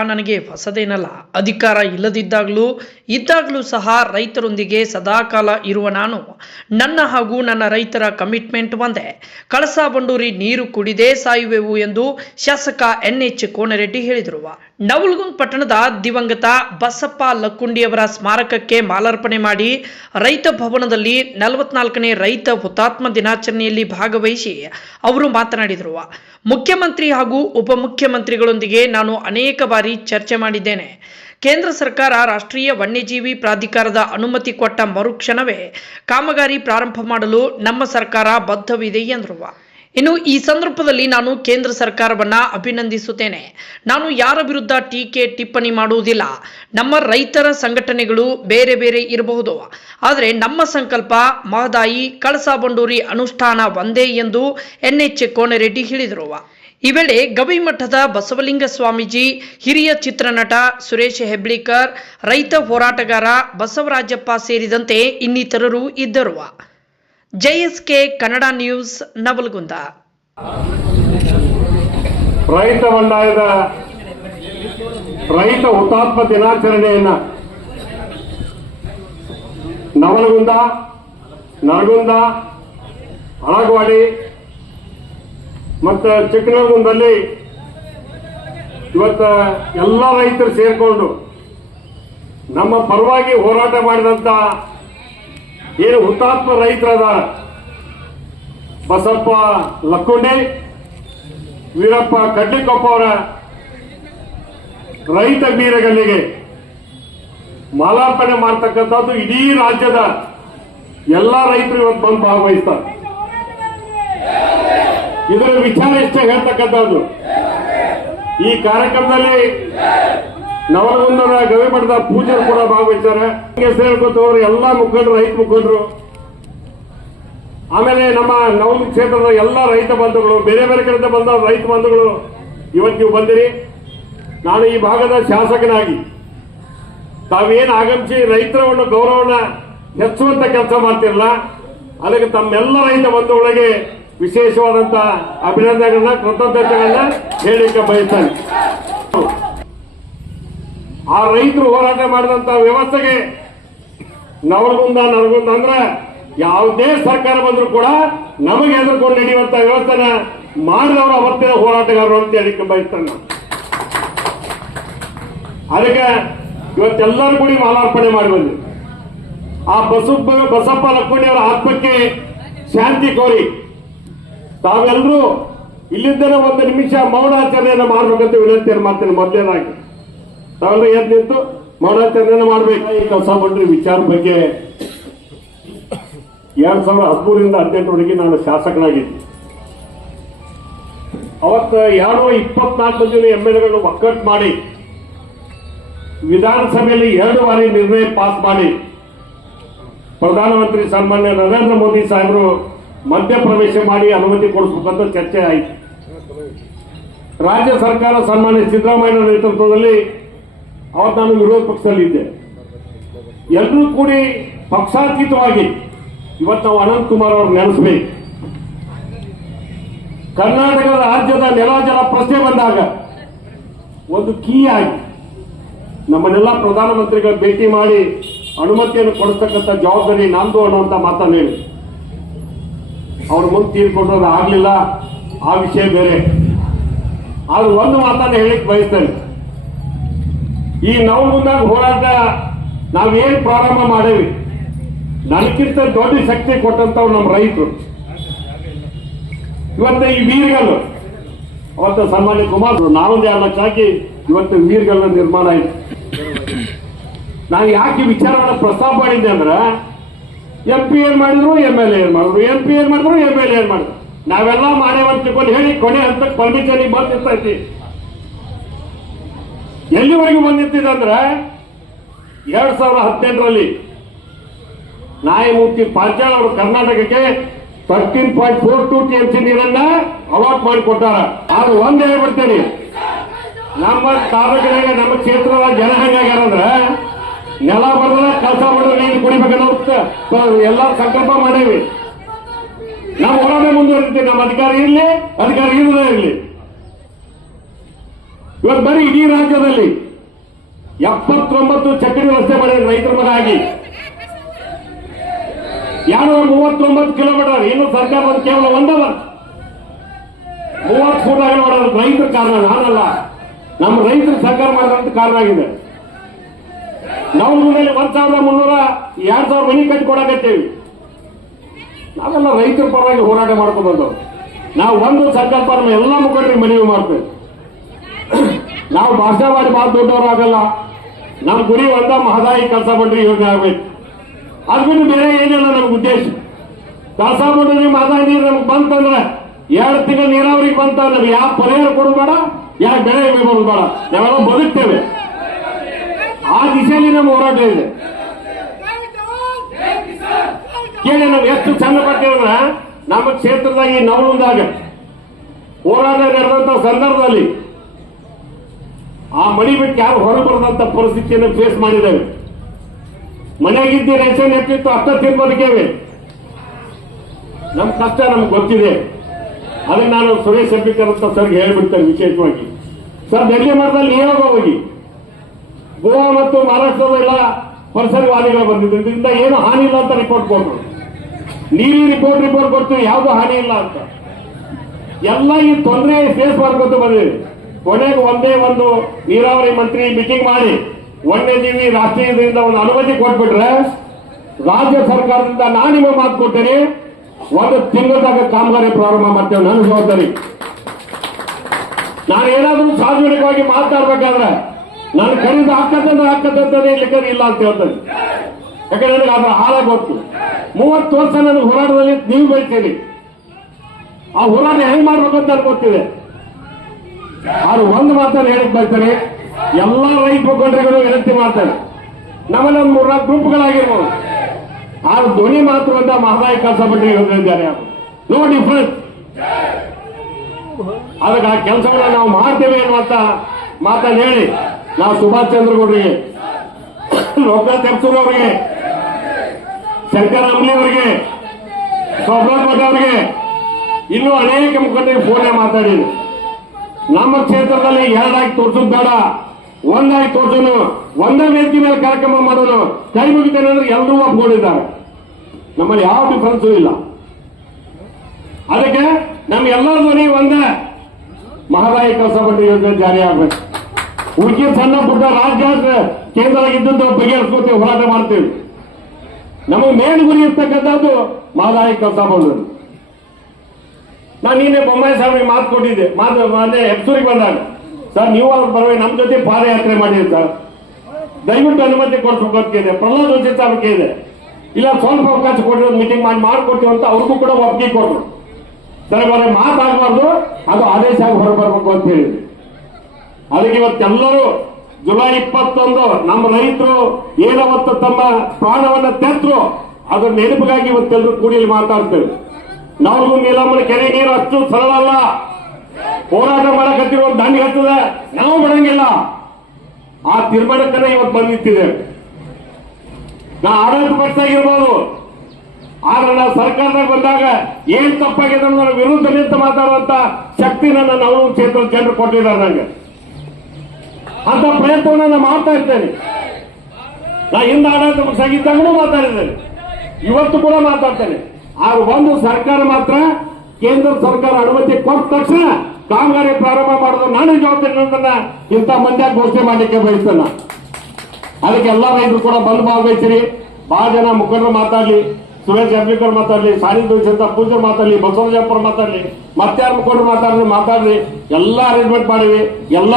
ನನಗೆ ಹೊಸದೇನಲ್ಲ. ಅಧಿಕಾರ ಇಲ್ಲದಿದ್ದಾಗಲೂ, ಇದ್ದಾಗಲೂ ಸಹ ರೈತರೊಂದಿಗೆ ಸದಾಕಾಲ ಇರುವ ನಾನು, ನನ್ನ ಹಾಗೂ ನನ್ನ ರೈತರ ಕಮಿಟ್ಮೆಂಟ್ ಒಂದೇ. ಕಳಸಾ ಬಂಡೂರಿ ನೀರು ಕುಡಿದೇ ಸಾಯುವೆವು ಎಂದು ಶಾಸಕ ಎನ್ ಎಚ್ ಕೋನರೆಡ್ಡಿ ಹೇಳಿದರು. ನವಲಗುಂದ್ ಪಟ್ಟಣದ ದಿವಂಗತ ಬಸಪ್ಪ ಲಕ್ಕುಂಡಿಯವರ ಸ್ಮಾರಕಕ್ಕೆ ಮಾಲಾರ್ಪಣೆ ಮಾಡಿ ರೈತ ಭವನದಲ್ಲಿ ನಲವತ್ನಾಲ್ಕನೇ ರೈತ ಹುತಾತ್ಮ ದಿನಾಚರಣೆಯಲ್ಲಿ ಭಾಗವಹಿಸಿ ಅವರು ಮಾತನಾಡಿದರು. ಮುಖ್ಯಮಂತ್ರಿ ಹಾಗೂ ಉಪಮುಖ್ಯಮಂತ್ರಿಗಳೊಂದಿಗೆ ನಾನು ಅನೇಕ ಬಾರಿ ಚರ್ಚೆ ಮಾಡಿದ್ದೇನೆ. ಕೇಂದ್ರ ಸರ್ಕಾರ ರಾಷ್ಟ್ರೀಯ ವನ್ಯಜೀವಿ ಪ್ರಾಧಿಕಾರದ ಅನುಮತಿ ಕೊಟ್ಟ ಮರುಕ್ಷಣವೇ ಕಾಮಗಾರಿ ಪ್ರಾರಂಭ ಮಾಡಲು ನಮ್ಮ ಸರ್ಕಾರ ಬದ್ಧವಿದೆ ಎಂದರು. ಇನ್ನು ಈ ಸಂದರ್ಭದಲ್ಲಿ ನಾನು ಕೇಂದ್ರ ಸರ್ಕಾರವನ್ನ ಅಭಿನಂದಿಸುತ್ತೇನೆ. ನಾನು ಯಾರ ವಿರುದ್ಧ ಟೀಕೆ ಟಿಪ್ಪಣಿ ಮಾಡುವುದಿಲ್ಲ. ನಮ್ಮ ರೈತರ ಸಂಘಟನೆಗಳು ಬೇರೆ ಬೇರೆ ಇರಬಹುದು. ಆದರೆ ನಮ್ಮ ಸಂಕಲ್ಪ ಮಹದಾಯಿ ಕಳಸಾ ಬಂಡೂರಿ ಅನುಷ್ಠಾನ ಒಂದೇ ಎಂದು ಎನ್ ಎಚ್ ಕೋನರೆಡ್ಡಿ ಹೇಳಿದರು. ಈ ವೇಳೆ ಗವಿಮಠದ ಬಸವಲಿಂಗ ಸ್ವಾಮೀಜಿ, ಹಿರಿಯ ಚಿತ್ರನಟ ಸುರೇಶ್ ಹೆಬ್ಳಿಕರ್, ರೈತ ಹೋರಾಟಗಾರ ಬಸವರಾಜಪ್ಪ ಸೇರಿದಂತೆ ಇನ್ನಿತರರು ಇದ್ದರು. JSK Kannada news Navalagunda. ರೈತ ಬಂಡಾಯದ ರೈತ ಹುತಾತ್ಮ ದಿನಾಚರಣೆಯನ್ನ ನವಲಗುಂದ, ನರಗುಂದ ಅಳಗವಾಡಿ ಮತ್ತು ಚಿಕ್ಕನಗುಂದಲ್ಲಿ ಇವತ್ತ ಎಲ್ಲ ರೈತರು ಸೇರಿಕೊಂಡು ನಮ್ಮ ಪರವಾಗಿ ಹೋರಾಟ ಮಾಡಿದಂತ ಏನು ಹುತಾತ್ಮ ರೈತರಾದ ಬಸಪ್ಪ ಲಕ್ಕೋಂಡೆ, ವೀರಪ್ಪ ಕಡ್ಲಿಕೊಪ್ಪ ಅವರ ರೈತ ಮೀರಗಲ್ಲಿಗೆ ಮಾಲಾರ್ಪಣೆ ಮಾಡ್ತಕ್ಕಂಥದ್ದು ಇಡೀ ರಾಜ್ಯದ ಎಲ್ಲ ರೈತರು ಇವತ್ತು ಬಂದು ಭಾಗವಹಿಸ್ತಾರೆ. ಇದರ ವಿಚಾರ ಇಷ್ಟೇ ಹೇಳ್ತಕ್ಕಂಥದ್ದು. ಈ ಕಾರ್ಯಕ್ರಮದಲ್ಲಿ ನವಲಗುಂದದ ಗವಿಮಠದ ಪೂಜರು ಕೂಡ ಭಾಗವಹಿಸ್ತಾರೆ. ಸೇರ್ಕೊತವರು ಎಲ್ಲ ಮುಖಂಡರು, ರೈತ ಮುಖಂಡರು. ಆಮೇಲೆ ನಮ್ಮ ನವಮಿ ಕ್ಷೇತ್ರದ ಎಲ್ಲ ರೈತ ಬಂಧುಗಳು, ಬೇರೆ ಬೇರೆ ಕಡೆಯಿಂದ ಬಂದ ರೈತ ಬಂಧುಗಳು ಇವತ್ತು ನೀವು ಬಂದಿರಿ. ನಾನು ಈ ಭಾಗದ ಶಾಸಕನಾಗಿ. ತಾವೇನು ಆಗಮಿಸಿ ರೈತರ ಒಂದು ಗೌರವನ ಹೆಚ್ಚುವಂತ ಕೆಲಸ ಮಾಡ್ತಿರಲ್ಲ, ಅದಕ್ಕೆ ತಮ್ಮೆಲ್ಲ ರೈತ ಬಂಧುಗಳಿಗೆ ವಿಶೇಷವಾದಂತಹ ಅಭಿನಂದನೆಗಳನ್ನ, ಕೃತಜ್ಞತೆಗಳನ್ನ ಹೇಳಿಕೆ ಬಯಸ್ತಾನೆ. ಆ ರೈತರು ಹೋರಾಟ ಮಾಡಿದಂತ ವ್ಯವಸ್ಥೆಗೆ ನವರಗುಂದ, ನರಗುಂದ ಅಂದ್ರೆ ಯಾವುದೇ ಸರ್ಕಾರ ಬಂದರೂ ಕೂಡ ನಮಗೆ ಎದುರ್ಕೊಂಡು ನಡೆಯುವಂತ ವ್ಯವಸ್ಥೆನ ಮಾಡಿದವರು ಅವತ್ತಿನ ಹೋರಾಟಗಾರರು ಅಂತ ಹೇಳಿಕೆ ಬಯಸ್ತಾನ ಅದಕ್ಕೆ ಇವತ್ತೆಲ್ಲರೂ ಕೂಡಿ ಮಾಲಾರ್ಪಣೆ ಮಾಡಿ ಬಂದ್ವಿ ಆ ಬಸಪ್ಪ ಬಸಪ್ಪ ಲಕ್ಷ್ಮಣಿ ಅವರ ಆತ್ಮಕ್ಕೆ ಶಾಂತಿ ಕೋರಿ ತಾವೆಲ್ಲರೂ ಇಲ್ಲಿಂದಲೇ ಒಂದು ನಿಮಿಷ ಮೌನಾಚರಣೆಯನ್ನು ಮಾಡಬೇಕಂತ ವಿನಂತಿಯನ್ನು ಮಾಡ್ತೇನೆ ಮೊದಲನೇದಾಗಿ. ತಾವೆಲ್ಲ ಎದ್ದು ನಿಂತು ಮೌನಾಚರಣೆಯನ್ನು ಮಾಡಬೇಕು. ಈ ಕೆಲಸ ಮಾಡ್ರಿ ವಿಚಾರ ಬಗ್ಗೆ ಎರಡ್ ಸಾವಿರದ ಹದಿಮೂರಿಂದ ಹದಿನೆಂಟರವರೆಗೆ ನಾನು ಶಾಸಕನಾಗಿದ್ದೆ. ಅವತ್ತು ಯಾರೋ ಇಪ್ಪತ್ನಾಲ್ಕು ಜನ ಎಂ ಎಲ್ ಎಗಳನ್ನು ಒಕ್ಕಟ್ಟು ಮಾಡಿ, ವಿಧಾನಸಭೆಯಲ್ಲಿ ಎರಡು ಬಾರಿ ನಿರ್ಣಯ ಪಾಸ್ ಮಾಡಿ, ಪ್ರಧಾನಮಂತ್ರಿ ಸನ್ಮಾನ್ಯ ನರೇಂದ್ರ ಮೋದಿ ಸಾಹೇಬರು ಮಧ್ಯಪ್ರವೇಶ ಮಾಡಿ ಅನುಮತಿ ಕೊಡಿಸಬೇಕಂತ ಚರ್ಚೆ ಆಯಿತು. ರಾಜ್ಯ ಸರ್ಕಾರ ಸನ್ಮಾನ್ಯ ಸಿದ್ದರಾಮಯ್ಯ ನೇತೃತ್ವದಲ್ಲಿ ಅವತ್ತು ನಾನು ವಿರೋಧ ಪಕ್ಷದಲ್ಲಿದ್ದೆ ಎಲ್ಲರೂ ಕೂಡಿ ಪಕ್ಷಾತೀತವಾಗಿ ಇವತ್ತು ನಾವು ಅನಂತ್ ಕುಮಾರ್ ಅವರು ನೆನೆಸಬೇಕು. ಕರ್ನಾಟಕ ರಾಜ್ಯದ ನೆಲ ಜಲ ಪ್ರಶ್ನೆ ಬಂದಾಗ ಒಂದು ಕೀ ಆಗಿ ನಮ್ಮನ್ನೆಲ್ಲ ಪ್ರಧಾನಮಂತ್ರಿಗಳ ಭೇಟಿ ಮಾಡಿ ಅನುಮತಿಯನ್ನು ಕೊಡಿಸ್ತಕ್ಕಂಥ ಜವಾಬ್ದಾರಿ ನಂದು ಅನ್ನುವಂಥ ಮಾತನ್ನು ಹೇಳಿ. ಅವ್ರ ಮುಂದೆ ತೀರ್ಕೊಂಡ್ರೆ ಆಗ್ಲಿಲ್ಲ, ಆ ವಿಷಯ ಬೇರೆ. ಆದ್ರೆ ಒಂದು ಮಾತನ್ನು ಹೇಳಿಕ್ ಬಯಸ್ತೇನೆ. ಈ ನಾವು ಮುಂದಾಗ ಹೋರಾಟ ನಾವೇನ್ ಪ್ರಾರಂಭ ಮಾಡೇವಿ? ನನಗಿಂತ ದೊಡ್ಡ ಶಕ್ತಿ ಕೊಟ್ಟಂತವ್ ನಮ್ಮ ರೈತರು. ಇವತ್ತು ಈ ವೀರ್ಗಲ್ಲು. ಅವತ್ತು ಸನ್ಮಾನ್ಯ ಕುಮಾರ್ ನಾವೊಂದು ಎರಡು ಲಕ್ಷ ಹಾಕಿ ಇವತ್ತು ವೀರ್ಗಲ್ಲು ನಿರ್ಮಾಣ ಆಯ್ತು. ನಾನು ಯಾಕೆ ವಿಚಾರವನ್ನು ಪ್ರಸ್ತಾಪ ಮಾಡಿದ್ದೆ ಅಂದ್ರೆ, ಎಂ ಪಿ ಏನ್ ಮಾಡಿದ್ರು, ಎಂ ಎಲ್ ಏನ್ ಮಾಡಿದ್ರು, ಎಂ ಪಿ ಏನ್ ಮಾಡಿದ್ರು, ಎಂ ಎಲ್ ಏನ್ ಮಾಡಿದ್ರು. ನಾವೆಲ್ಲ ಮಾಡೇವಂತ ಹೇಳಿ, ಕೊನೆ ಹಂತಕ್ಕೆ ಪರ್ಮಿಷನ್ ಬಂದಿರ್ತೈತಿ. ಎಲ್ಲಿವರೆಗೂ ಬಂದಿರ್ತಿದೆ ಅಂದ್ರೆ ಎರಡ್ ಸಾವಿರದ ಹದಿನೆಂಟರಲ್ಲಿ ನ್ಯಾಯಮೂರ್ತಿ ಪಾಂಚಾಲ್ ಅವರು ಕರ್ನಾಟಕಕ್ಕೆ thirteen point four two T M C ನೀರನ್ನ ಅಲಾಟ್ ಮಾಡಿಕೊಟ್ಟಾರ. ಆದ್ರೆ ಒಂದ್ ಹೇಳ್ಬಿಡ್ತೇನೆ. ನಮ್ಮ ತಾಲೂಕಿನಾಗ ನಮ್ಮ ಕ್ಷೇತ್ರದ ಜನ ಹೆಂಗಾಗ್ಯಾರಂದ್ರ ನೆಲ ಬರಲ್ಲ ಕೆಲಸ ಮಾಡಿದ್ರೆ ನೀರು ಕುಡಿಬೇಕನ್ನೋ ಎಲ್ಲ ಸಂಕಲ್ಪ ಮಾಡೇವಿ. ನಾವು ಹೋರಾಟ ಮುಂದುವರಿತೀವಿ. ನಮ್ಮ ಅಧಿಕಾರಿ ಇರಲಿ, ಅಧಿಕಾರಿ ಇರದೇ ಇರ್ಲಿ. ಇವತ್ತು ಬರೀ ಇಡೀ ರಾಜ್ಯದಲ್ಲಿ ಎಪ್ಪತ್ತೊಂಬತ್ತು ಚಕ್ಕಡಿ ವ್ಯವಸ್ಥೆ ಮಾಡಿದ್ರೆ ರೈತರ ಮಗ ಆಗಿ. ಯಾರೋ ಮೂವತ್ತೊಂಬತ್ತು ಕಿಲೋಮೀಟರ್ ಇನ್ನು ಸರ್ಕಾರ ಬಂದು ಕೇವಲ ಒಂದೇ ವರ್ಷ ಮೂವತ್ತು ಫೂಟ್ ಮಾಡೋದು ರೈತರ ಕಾರಣ, ನಾನಲ್ಲ. ನಮ್ಮ ರೈತರು ಸರ್ಕಾರ ಮಾಡಿದಂತ ಕಾರಣ ಆಗಿದೆ. ನಾವು ಒಂದ್ ಸಾವಿರದ ಮುನ್ನೂರ ಎರಡ್ ಸಾವಿರ ಮನಿ ಕೊಡಕತ್ತೇವಿ. ನಾವೆಲ್ಲ ರೈತರ ಪರವಾಗಿ ಹೋರಾಟ ಮಾಡ್ಕೊಂಡು ಬಂದವರು ನಾವು ಒಂದು ಸರ್ಕಾರ ಪರ ಎಲ್ಲ ಮುಖಂಡರಿಗೆ ಮನವಿ ಮಾಡ್ತೇವೆ. ನಾವು ಭಾಷೆ ಮಾಡಿ ಮಾತು ದೊಡ್ಡವರಾಗಲ್ಲ ನಮ್ಮ ಗುರಿ ಒಂದ, ಮಹದಾಯಿ ಕೆಲಸ ಮಾಡ್ರಿ, ಯೋಜನೆ ಆಗ್ಬೇಕು. ಅದ್ಬಿಟ್ಟು ಬೇರೆ ಏನಿಲ್ಲ ನಮ್ಗೆ ಉದ್ದೇಶ. ಕೆಲಸ ಮಾಡ್ರಿ ಮಹದಾಯಿ ನೀರು ನಮ್ಗೆ ಬಂತಂದ್ರೆ ಎರಡು ತಿಂಗಳ ನೀರಾವರಿಗೆ ಬಂತ ನಮ್ಗೆ ಯಾವ ಪರಿಹಾರ ಕೊಡಬೇಡ ಬೇಡ, ಯಾವ ಬೆಳೆ ವಿಮೆ ಬರೋದು ಬೇಡ. ನಾವೆಲ್ಲ ಬದುಕ್ತೇವೆ. ಆ ದಿಶೆಯಲ್ಲಿ ನಮ್ಮ ಹೋರಾಟ ಇದೆ. ಕೇಳಿ ನಾವು ಎಷ್ಟು ಚಂದ ಪಟ್ಟೇವಂದ್ರ ನಮ್ಮ ಕ್ಷೇತ್ರದಾಗಿ ನವಲುಂದಾಗ ಹೋರಾಟ ನಡೆದಂತ ಸಂದರ್ಭದಲ್ಲಿ ಆ ಮಡಿ ಬಿಟ್ಟು ಯಾರು ಹೊರ ಬರದಂತ ಪರಿಸ್ಥಿತಿಯನ್ನು ಫೇಸ್ ಮಾಡಿದ್ದೇವೆ. ಮನೆಯಾಗಿದ್ದ ರೇಷನ್ ಎತ್ತಿತ್ತು ಅಷ್ಟ ತಿನ್ಬೋದಕ್ಕೇವೆ ನಮ್ ಕಷ್ಟ ನಮ್ಗೆ ಗೊತ್ತಿದೆ. ಅದನ್ನ ನಾನು ಸುರೇಶ್ ಹೆಬ್ಬಿಕರ್ ಅಂತ ಸರ್ಗೆ ಹೇಳ್ಬಿಡ್ತೇನೆ ವಿಶೇಷವಾಗಿ. ಸರ್ ಡೆಲ್ಲಿ ಮಠದಲ್ಲಿ ನಿಯೋಗ ಹೋಗಿ. ಗೋವಾ ಮತ್ತು ಮಹಾರಾಷ್ಟ್ರದ ಎಲ್ಲ ಪರಿಸರವಾದಿಗಳು ಬಂದಿದ್ರು. ಇದರಿಂದ ಏನು ಹಾನಿ ಇಲ್ಲ ಅಂತ ರಿಪೋರ್ಟ್ ಕೊಟ್ಟರು. ನೀರಿ ರಿಪೋರ್ಟ್ ರಿಪೋರ್ಟ್ ಕೊಡ್ತೀವಿ ಯಾವುದೂ ಹಾನಿ ಇಲ್ಲ ಅಂತ. ಎಲ್ಲ ಈ ತೊಂದರೆ ಫೇಸ್ ಮಾಡ್ಕೊತ ಬಂದಿದೆ. ಕೊನೆಗೆ ಒಂದೇ ಒಂದು ನೀರಾವರಿ ಮಂತ್ರಿ ಮೀಟಿಂಗ್ ಮಾಡಿ ವನ್ಯಜೀವಿ ರಾಷ್ಟ್ರೀಯದಿಂದ ಒಂದು ಅನುಮತಿ ಕೊಟ್ಬಿಟ್ರೆ ರಾಜ್ಯ ಸರ್ಕಾರದಿಂದ ನಾನು ನಿಮಗೆ ಮಾತು ಕೊಡ್ತೇನೆ. ಒಂದು ತಿಂಗಳದಾಗ ಕಾಮಗಾರಿ ಪ್ರಾರಂಭ ಮಾಡ್ತೇವೆ ನನ್ನ ಜವಾಬ್ದಾರಿ. ನಾನು ಏನಾದರೂ ಸಾರ್ವಜನಿಕವಾಗಿ ಮಾತಾಡ್ಬೇಕಾದ್ರೆ ನಾನು ಕರೀದ ಹಾಕತ್ತಂದ್ರೆ ಹಾಕತ್ತಂತಾನೆ ಇಲ್ಲಿಕ್ಕೆ ಇಲ್ಲ ಅಂತ ಹೇಳ್ತೇನೆ. ಯಾಕಂದ್ರೆ ನನಗೆ ಅದರ ಹಾಳ ಗೊತ್ತು. ಮೂವತ್ತು ವರ್ಷ ನನ್ನ ಹೋರಾಟದಲ್ಲಿ ನೀವು ಬೆಳಿತೀರಿ ಆ ಹೋರಾಟ ಹೆಂಗ್ ಮಾಡ್ಬೇಕಂತ ಅಂತ ನನಗೆ ಗೊತ್ತಿದೆ. ಆದ್ರೆ ಒಂದು ಮಾತನ್ನು ಹೇಳಕ್ ಬರ್ತಾರೆ ಎಲ್ಲಾ ರೈತ ಮುಖಂಡರಿಗೂ ವಿನಂತಿ ಮಾಡ್ತಾರೆ. ನಮ್ಮಲ್ಲಿ ನಮ್ಮ ಮೂರ್ನಾಲ್ಕು ಗುಂಪುಗಳಾಗಿರ್ಬೋದು. ಆದ್ರೆ ಧ್ವನಿ ಮಾತ್ರ ಅಂತ ಮಹದಾಯಿ ಕೆಲಸ ಪಟ್ಟಿ ಹೇಳಿದ್ದಾರೆ ನೋ ಡಿಫರೆನ್ಸ್ ಅದಕ್ಕೆ ಆ ಕೆಲಸಗಳನ್ನ ನಾವು ಮಾಡ್ತೇವೆ ಅನ್ನುವಂತ ಮಾತನ್ನು ಹೇಳಿ, ನಾವು ಸುಭಾಷ್ ಚಂದ್ರ ಗೌಡರಿಗೆ ಲೋಕನಾಥ್ ತೆಪ್ಸೂರ್ ಅವರಿಗೆ ಶಂಕರ ಅಂಬ್ಲಿ ಅವರಿಗೆ ಅವರಿಗೆ ಇನ್ನೂ ಅನೇಕ ಮುಖಂಡರಿಗೆ ಫೋನ್ ಮಾತಾಡಿದ್ರು ನಮ್ಮ ಕ್ಷೇತ್ರದಲ್ಲಿ ಎರಡಾಗಿ ತೋರಿಸೋದು ಬೇಡ. ಒಂದಾಗಿ ತೋರ್ಸೋನು, ಒಂದೇ ವೇದಿಕೆ ಮೇಲೆ ಕಾರ್ಯಕ್ರಮ ಮಾಡೋನು ಕೈ ಮುಗಿತೇನೆ ಅಂದ್ರೆ ಎಲ್ಲರೂ ಒಪ್ಕೊಂಡಿದ್ದಾರೆ. ನಮ್ಮಲ್ಲಿ ಯಾವ ಡಿಫರೆನ್ಸು ಇಲ್ಲ. ಅದಕ್ಕೆ ನಮ್ಮ ಎಲ್ಲರ ಮನೆ ಒಂದೇ. ಮಹದಾಯಿ ಕೆಲಸ ಯೋಜನೆ ಜಾರಿ ಆಗ್ಬೇಕು. ಉಳಿಕೆ ಸಣ್ಣ ಪುಟ್ಟ ರಾಜ್ಯ ಕೇಂದ್ರ ಇದ್ದದ್ದು ಬಗೆಹರಿಸ್ಕೋತೀವಿ ಹೋರಾಟ ಮಾಡ್ತೀವಿ. ನಮಗೆ ಮೇನ್ ಗುರಿ ಇರ್ತಕ್ಕಂಥದ್ದು ಮಹದಾಯಿ ಕೆಲಸ ನಾನು ನೀನೆ ಬೊಮ್ಮಾಯಿ ಸಾಹೇಬ್ರಿಗೆ ಮಾತು ಕೊಟ್ಟಿದ್ದೆ. ಮಾತು ಅದೇ ಹೆಪ್ಸೂರಿಗೆ ಬಂದಾಗ ಸರ್, ನೀವು ಅವ್ರ ಪರವಾಗಿ ನಮ್ಮ ಜೊತೆ ಪಾದಯಾತ್ರೆ ಮಾಡಿರಿ ಸರ್ ದಯವಿಟ್ಟು ಅನುಮತಿ ಕೊಡಿಸ್ಬೇಕು ಇದೆ ಪ್ರಹ್ಲಾದ್ ಜೋಶಿ ಇದೆ ಇಲ್ಲ, ಸ್ವಲ್ಪ ಅವಕಾಶ ಕೊಟ್ಟಿರೋದು ಮೀಟಿಂಗ್ ಮಾಡಿ ಮಾಡ್ಕೊಡ್ತೀವಿ ಅಂತ ಅವ್ರಿಗೂ ಕೂಡ ಒಪ್ಪಿಗೆ ಕೊಟ್ಟರು ಸರ್ ಅವರ ಮಾತಾಗಬಾರ್ದು ಅದು ಆದೇಶ ಆಗಿ ಹೊರಬರ್ಬೇಕು ಅಂತ ಹೇಳಿದ್ವಿ ಅದಕ್ಕೆ ಇವತ್ತೆಲ್ಲರೂ ಜುಲೈ ಇಪ್ಪತ್ತೊಂದು ನಮ್ಮ ರೈತರು ಏನವತ್ತು ತಮ್ಮ ಪ್ರಾಣವನ್ನ ತೆತ್ತರು ಅದ್ರ ನೆನಪಿಗಾಗಿ ಇವತ್ತೆಲ್ಲರೂ ಕೂಡಿ ಇಲ್ಲಿ ಮಾತಾಡ್ತೇವೆ. ನಾವು ನೀಲಮ್ಮನ ಕೆರೆ ನೀರು ಅಷ್ಟು ಸರಳಲ್ಲ. ಹೋರಾಟ ಮಾಡಕತ್ತಿರೋ ದಂಡಿಗೆ ಹತ್ತದ ನಾವು ಬಿಡಂಗಿಲ್ಲ ಆ ತೀರ್ಮಾನಕ್ಕನ್ನ ಇವತ್ತು ಬಂದಿತ್ತಿದೆ. ನಾ ಆಡಳಿತ ಪಕ್ಷ ಆಗಿರ್ಬೋದು. ಆದ್ರೆ ನಾವು ಸರ್ಕಾರದಾಗ ಬಂದಾಗ ಏನ್ ತಪ್ಪಾಗಿದೆ ನನ್ನ ವಿರುದ್ಧ ನಿಂತು ಮಾತಾಡುವಂತ ಶಕ್ತಿ ನನ್ನ ನಾವು ಕ್ಷೇತ್ರದ ಜನರು ಕೊಟ್ಟಿದ್ದಾರೆ ನನಗೆ ಅಂತ ಪ್ರಯತ್ನವನ್ನ ನಾನು ಮಾಡ್ತಾ ಇರ್ತೇನೆ. ನಾ ಹಿಂದೆ ಆಡಳಿತ ಪಕ್ಷ ಆಗಿದ್ದಾಗಲೂ ಮಾತಾಡಿದ್ದೇನೆ. ಇವತ್ತು ಕೂಡ ಮಾತಾಡ್ತೇನೆ. ಆದ್ರೆ ಒಂದು ಸರ್ಕಾರ ಮಾತ್ರ ಕೇಂದ್ರ ಸರ್ಕಾರ ಅನುಮತಿ ಕೊಟ್ಟ ತಕ್ಷಣ ಕಾಮಗಾರಿ ಪ್ರಾರಂಭ ಮಾಡೋದು ನಾನು ಜವಾಬ್ದಾರಿ ಇಂಥ ಮಂದ್ಯ ಘೋಷಣೆ ಮಾಡಲಿಕ್ಕೆ ಬಯಸ್ತೇನೆ. ಅದಕ್ಕೆ ಎಲ್ಲ ರೈತರು ಕೂಡ ಬಂದ್ ಭಾಗವಹಿಸಿರಿ ಬಹಳ ಜನ ಮುಖಂಡರು ಮಾತಾಡ್ಲಿ, ಸುರೇಶ್ ಅಂಬೇಡ್ಕರ್ ಮಾತಾಡ್ಲಿ, ಸಾರಿ ಅಂತ ಪೂಜೆ ಮಾತಾಡ್ಲಿ, ಬಸವರಾಜಪ್ಪ ಮಾತಾಡ್ಲಿ, ಮತ್ತಾರು ಮುಖಂಡರು ಮಾತಾಡ್ಲಿ ಮಾತಾಡ್ಲಿ, ಎಲ್ಲ ಅರೇಂಜ್ಮೆಂಟ್ ಮಾಡಿವಿ ಎಲ್ಲ